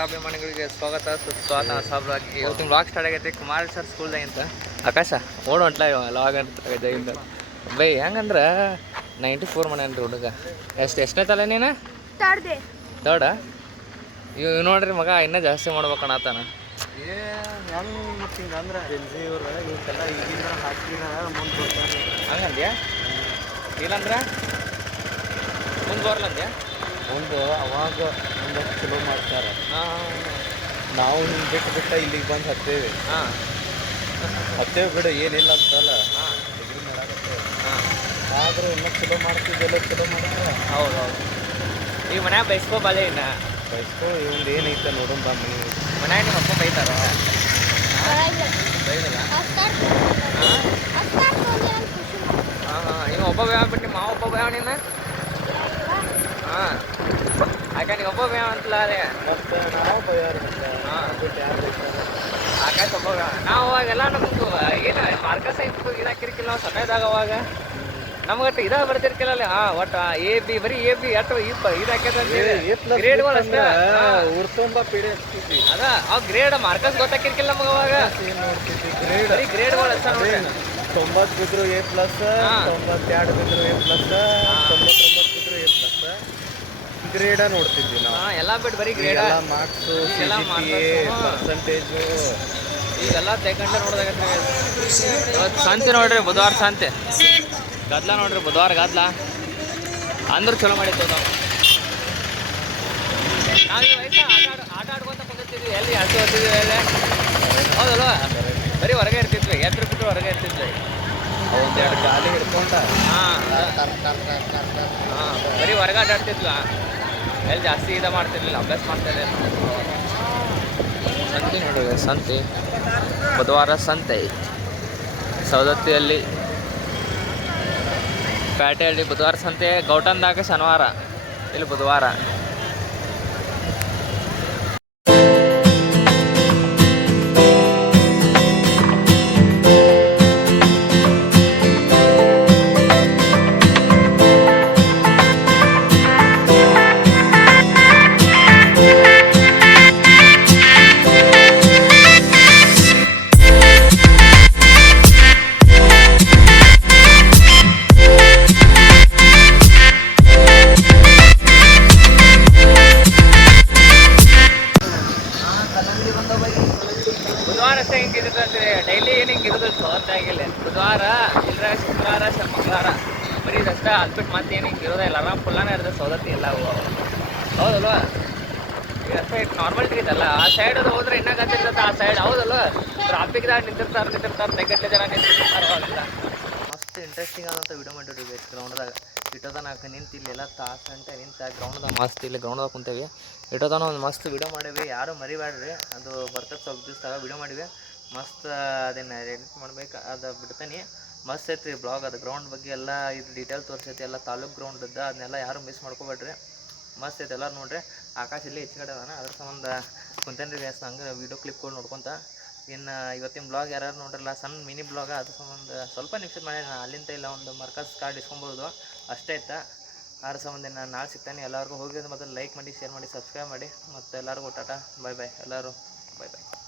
ಅಭಿಮಾನಿಗಳಿಗೆ ಸ್ವಾಗತ ಸುಸ್ವಾಗತ ಸಭಾಗಿ ಇವತ್ತಿನ ಬ್ಲಾಗ್ ಸ್ಟಾರ್ಟ್ ಆಗೈತಿ ಕುಮಾರ್ ಸರ್ ಸ್ಕೂಲ್ದಾಗಿಂತ ಆಕಾಶ ಓಡ್ ಹೊಂಟ್ಲ ಲಾಗ್ ಅಂತ ಜೈಂದ ಬೈ ಹೆಂಗಂದ್ರೆ 94 ಮನೆ ಹುಡುಗ ಎಷ್ಟನೇ ತಲೆ ನೀನು ತರ್ಡ ಇವ್ ನೋಡ್ರಿ ಮಗ ಇನ್ನೂ ಜಾಸ್ತಿ ಮಾಡ್ಬೇಕಣತಾನ ಹಂಗಂದ್ಯಾ ಇಲ್ಲಂದ್ರ ಮುಂದೆ ಬರ್ಲಂದ್ಯಾ ಒಂದು ಅವಾಗ ಒಂದಷ್ಟು ಚಲೋ ಮಾಡ್ತಾರೆ. ನಾವು ಹಿಂಗೆ ಬಿಟ್ಟು ಇಲ್ಲಿಗೆ ಬಂದು ಹತ್ತೇವೆ. ಹತ್ತೇವೆ ಬಿಡು ಏನಿಲ್ಲ ಅಂತಲ್ಲ. ಡಿಗ್ರಿ ಮಾಡಾಕತ್ತೇವೆ. ಆದರೂ ಇನ್ನೂ ಚಲೋ ಮಾಡ್ತಿದ್ದೆಲ್ಲ ಚಲೋ ಮಾಡ್ತಾರೆ. ಹೌದು ಈಗ ಮನ್ಯಾಗ ಬೈಸ್ಕೋ ಬಾಲೆ ಇನ್ನ ಬೈಸ್ಕೋ ಇವಂದು ಏನೈತೆ ನೋಡೋಣ ಬಾ ಮನ್ಯಾಗ ನಿಮ್ಮ ಅಪ್ಪ ಬೈತಾರ ಬೈದಲ್ಲ ನೀವು ಒಬ್ಬ ಬೇವ ಬಿಟ್ಟು ಮಾವ ಒಬ್ಬ ಬೇವ ನೀನು ಆಕಾಶ ಒಬ್ಬ ಬೇವ ಅಂತಲ್ಲ ಅದೇ ಮತ್ತೆ ನಾವು ಬೈಯಾರ ಆಕಾಶ ಒಬ್ಬ ಬೇವ ನಾವು ಅವಾಗೆಲ್ಲ ನಮ್ದು ಏನು ಮಾರ್ಕಸ್ ಇತ್ತು ಇದಾಕಿರ್ಕಿಲ್ಲ ನಾವು ಸಮಯದಾಗ ಅವಾಗ ನಮ್ಗಟ್ಟು ಇದಾಗ ಬರ್ತಿರ್ಕಿಲ್ಲ ಒಟ್ಟು ಎ ಬಿ ಬರೀ ಎ ಬಿ ಅಟ್ಟು ಗ್ರೇಡ್ಗಳು ಅಷ್ಟೇ ಅದ ಅವ್ ಗ್ರೇಡ್ ಮಾರ್ಕಸ್ ಗೊತ್ತಾಕಿರ್ಕಿಲ್ಲ ನಮಗೆ ಅವಾಗ ಬರೀ ಗ್ರೇಡ್ಗಳು ಅಷ್ಟೇ ನೋಡಿ 90 ಬಿದ್ರು ಎ ಪ್ಲಸ್ 92 ಬಿದ್ರು ಎ ಪ್ಲಸ್ 99 ಬಿದ್ರು ಎ ಪ್ಲಸ್ ಗ್ರೇಡ ನೋಡ್ತಿದ್ವಿ ನಾವು ಎಲ್ಲ ಬಿಟ್ಟು ಬರೀ ಗ್ರೇಡ ಮಾರ್ಕ್ಸು ಪರ್ಸಂಟೇಜು ಈಗೆಲ್ಲ ತೆಗೊಂಡೆ ನೋಡಿದಾಗ ಸಂತೆ ನೋಡ್ರಿ ಬುಧವಾರ ಸಂತೆ ಗದ್ಲ ನೋಡ್ರಿ ಬುಧವಾರ ಗದ್ಲ ಅಂದ್ರೆ ಚಲೋ ಮಾಡಿತ್ತು ನಾವು ಈ ವಯಸ್ಸು ಆಟ ಆಡ್ಕೊತ ಕುಂದಿರ್ತಿದ್ವಿ ಎಲ್ಲಿ ಅಡ್ಡು ಹೋಗ್ತಿದ್ವಿ ಎಲ್ಲಿ ಹೌದಲ್ವ ಬರೀ ಹೊರಗೆ ಇರ್ತಿದ್ವಿ ಎತ್ತರ ಬಿಟ್ಟು ಹೊರಗೆ ಇರ್ತಿದ್ವಿ ಒಂದೆರಡು ಗಾಲಿ ಹಿಡ್ಕೊಂಡ ಬರೀ ಹೊರಗೆ ಆಟಾಡ್ತಿದ್ವಿ ಎಲ್ಲಿ ಜಾಸ್ತಿ ಇದು ಮಾಡ್ತಿರ್ಲಿಲ್ಲ ಅಭ್ಯಾಸ ಮಾಡ್ತಿರ್ಲಿಲ್ಲ ಸಂತೆ ನೋಡ್ರಿ ಸಂತೆ ಬುಧವಾರ ಸಂತೆ ಸವದತ್ತಿಯಲ್ಲಿ ಪೇಟೆಯಲ್ಲಿ ಬುಧವಾರ ಸಂತೆ ಗೌಟನ್ದಾಗ ಶನಿವಾರ ಇಲ್ಲಿ ಬುಧವಾರ ಬುಧವಾರ ಅಷ್ಟೇ ಹಿಂಗಿರ್ತದೆ ಡೈಲಿ ಏನು ಹಿಂಗಿರೋದು ಅಂತಾಗಿಲ್ಲ ಬುಧವಾರ ಇಲ್ಲರ ಶುಕ್ರವಾರ ಮಂಗಳವಾರ ಬರೀ ಇದಷ್ಟ ಅಲ್ಬಿಟ್ಟು ಮತ್ತೆ ಏನು ಹಿಂಗೆ ಇರೋದೇ ಇಲ್ಲ ಆರಾಮ್ ಫುಲ್ಲಾನೇ ಇರ್ತದೆ ಸೌದತ್ತಿ ಎಲ್ಲ ಹೌದಲ್ವ ಇದಷ್ಟೇ ನಾರ್ಮಲ್ ಇದಲ್ಲ ಆ ಸೈಡ್ ಅದು ಹೋದ್ರೆ ಇನ್ನೂ ಗತ್ತಿರ್ತದೆ ಆ ಸೈಡ್ ಹೌದಲ್ವ ಟ್ರಾಫಿಕ್ದಾಗ ನಿಂತಿರ್ತಾರೆ ತೆಗಟ್ಲೆ ಜನ ನಿಂತಿರ್ತಾರೆ ಅವೆಲ್ಲ ಮಸ್ತ್ ಇಂಟ್ರೆಸ್ಟಿಂಗ್ ಆದಂಥ ವಿಡಿಯೋ ಮಾಡಿದ್ವಿ ಗ್ರೌಂಡ್ದಾಗ ಇಟ್ಟೋದನಾಕ ನಿಂತು ಇಲ್ಲೆಲ್ಲ ತಾಸು ಗಂಟೆ ನಿಂತ ಗ್ರೌಂಡ್ದಾಗ ಮಸ್ತ್ ಇಲ್ಲಿ ಗ್ರೌಂಡ್ದಾಗ ಕುಂತೇವಿ ಇಟ್ಟೋದನ ಒಂದು ಮಸ್ತ್ ವಿಡಿಯೋ ಮಾಡೀವಿ ಯಾರು ಮರಿಬೇಡ್ರಿ ಅದು ಬರ್ತದೆ ಸ್ವಲ್ಪ ದಿವಸದಾಗ ವಿಡಿಯೋ ಮಾಡಿವಿ ಮಸ್ತ್ ಅದನ್ನು ಎಡಿಟ್ ಮಾಡ್ಬೇಕು ಅದು ಬಿಡ್ತೀನಿ ಮಸ್ತ್ ಐತಿ ಬ್ಲಾಗ್ ಅದು ಗ್ರೌಂಡ್ ಬಗ್ಗೆ ಎಲ್ಲ ಇದು ಡೀಟೇಲ್ ತೋರಿಸೈತಿ ಎಲ್ಲ ತಾಲೂಕು ಗ್ರೌಂಡ್ ಇದ್ದ ಅದನ್ನೆಲ್ಲ ಯಾರು ಮಿಸ್ ಮಾಡ್ಕೋಬೇಡ್ರಿ ಮಸ್ತ್ ಐತೆ ಎಲ್ಲರೂ ನೋಡ್ರಿ ಆಕಾಶ ಇಲ್ಲಿ ಹೆಚ್ಚುಗಡೆ ಅದಾನ ಅದ್ರ ಸಂಬಂಧ ಕುಂತೇನ್ರಿ ಗ್ಯಾಸ್ ಹಂಗೆ ವೀಡಿಯೋ ಕ್ಲಿಪ್ಗಳು ನೋಡ್ಕೊತ ಇನ್ನು ಇವತ್ತಿನ ಬ್ಲಾಗ್ ಯಾರು ನೋಡ್ರಲ್ಲ ಸಣ್ಣ ಮಿನಿ ಬ್ಲಾಗ ಅದ್ರ ಸಂಬಂಧ ಸ್ವಲ್ಪ ನಿಮಿಷದ ಮಾಡಿ ನಾನು ಅಲ್ಲಿಂದ ಇಲ್ಲ ಒಂದು ಮರ್ಕಸ್ ಕಾರ್ಡ್ ಇಸ್ಕೊಬೋದು ಅಷ್ಟೇ ಆಯ್ತಾ ಅದ್ರ ಸಂಬಂಧ ನಾನು ನಾಳೆ ಸಿಗ್ತಾನೆ ಎಲ್ಲರಿಗೂ ಹೋಗಿದ್ದು ಮೊದಲು ಲೈಕ್ ಮಾಡಿ ಶೇರ್ ಮಾಡಿ ಸಬ್ಸ್ಕ್ರೈಬ್ ಮಾಡಿ ಮತ್ತು ಎಲ್ಲರಿಗೂ ಟಾಟಾ ಬಾಯ್ ಬಾಯ್ ಎಲ್ಲರೂ ಬಾಯ್ ಬಾಯ್